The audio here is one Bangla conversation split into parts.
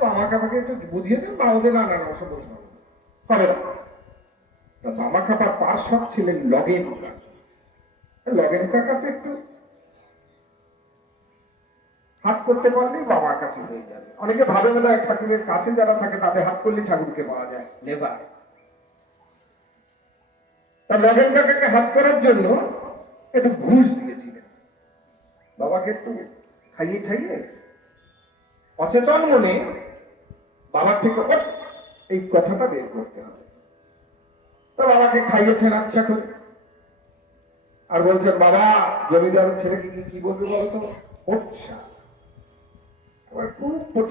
বাবা কাকাকে একটু বুঝিয়েছেন বা ওদের না না। হবে না। বাবা কাকার পার্শ্বক ছিলেন লগেন লগেন কাকা একটু হাত করতে পারলেই বাবার কাছে হয়ে যাবে। অনেকে ভাবে না ঠাকুরের কাছে যারা থাকে, তাদের হাত করলে ঠাকুরকে পাওয়া যায়। লগেন কাকাকে হাত করার জন্য একটু ঘুষ দিয়েছিলেন। বাবাকে একটু খাইয়ে খাইয়ে অচেতন মনে বাবার থেকে এই কথাটা বের করতে হবে। তা বাবাকে খাইয়েছেন আচ্ছা করে আর বলছেন বাবা, জমিদার ছেলেকে কি কি বলবে বলতো হচ্ছা খুব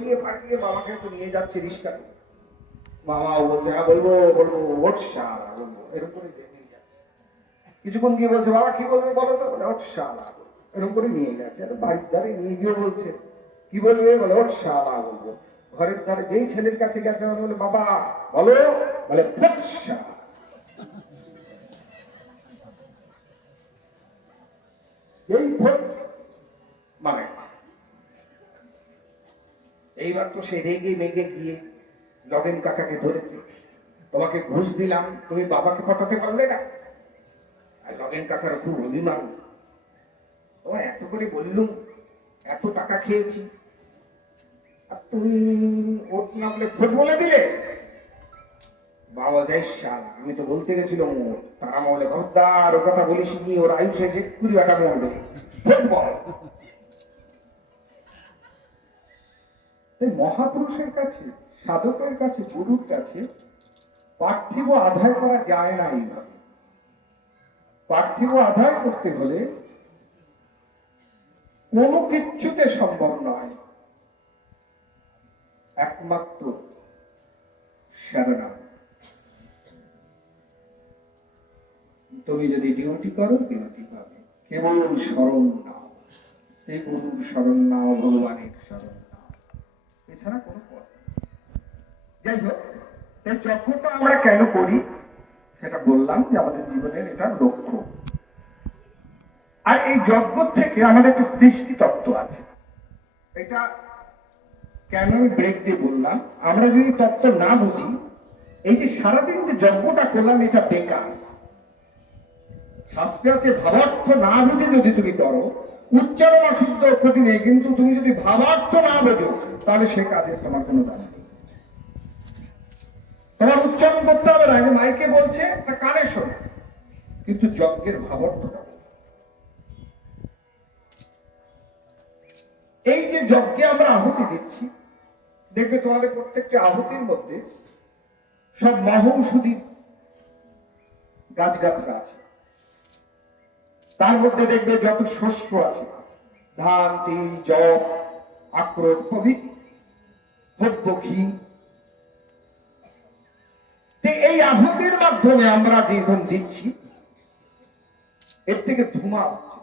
বাবাকে নিয়ে যাচ্ছে রিস্কা মামা বলছে হ্যাঁ বলব বলব হচ্ছা বলব। এরকম করে নিয়ে যাচ্ছে। কিছুক্ষণ গিয়ে বলছে, বাবা, কি বলবে বলো তো? বলে হচ্ছা এরকম করে নিয়ে গেছে আর বাড়ির ধারে নিয়ে গিয়ে বলছে, কি বলবে? বলে হচ্ছা বলব। ঘরের ধারে যেই ছেলের কাছে গেছে, আমি বলে বাবা, বলো? বলে হচ্ছা এই ভোট মানাইছে এইবার তো সে রেগে মেগে গিয়ে লগেন কাকাকে ধরেছে। তোমাকে ঘুষ দিলাম, তুমি বাবাকে পটাতে পারলে না। আর লগেন কাকার খুব অভিমান। তোমায় এত করে বললুম, এত টাকা খেয়েছি। আমি তো বলতে গেছিলাম তারা বলে খবরদার কথা বলিস ওর আয়ুষে যে কুড়ি এই মহাপুরুষের কাছে, সাধকের কাছে গুরুর কাছে পার্থিব আদায় করা যায় না এইভাবে। পার্থিব আদায় করতে হলে কোনো কিচ্ছুতে সম্ভব নয়। একমাত্র শরণাম তুমি যদি ডিউটি করো, ডিউটি পাবে। কেবল স্মরণ নাও। সে গুরুর স্মরণ নাও, ভগবানের স্মরণ নাও। এছাড়া কোনো পথ যাই হোক, এই যজ্ঞটা আমরা কেন করি? সেটা বললাম যে আমাদের জীবনের এটা লক্ষ্য। আর এই যজ্ঞ থেকে আমাদের একটা সৃষ্টি তত্ত্ব আছে। এটা কেন আমি ব্রেক দিয়ে বললাম? আমরা যদি তত্ত্ব না বুঝি, এই যে সারাদিন যে যজ্ঞটা করলাম, এটা বেকার। শাস্ত্রে আছে, ভাবার্থ না বুঝে যদি তুমি করো, উচ্চারণ অশুদ্ধ ক্ষতি নেই, কিন্তু তুমি যদি ভাবার্থ না বোঝো, তাহলে সে কাজে তোমার কোনো দাম নেই। তোমার উচ্চারণ করতে হবে না মাইকে বলছে তা কানে শোনে। কিন্তু যজ্ঞের ভাবার্থটা এই যে যজ্ঞে আমরা আহুতি দিচ্ছি, দেখবে তোমাদের প্রত্যেকটি আহুতির মধ্যে সব মহৌষধি গাছগাছরা আছে। তার মধ্যে দেখবে যত শস্য আছে, ধান, তিল, জব আক্রোট প্রভৃতি ঘি। এই আহুতির মাধ্যমে আমরা জীবন দিচ্ছি, এর থেকে ধুমা হচ্ছে।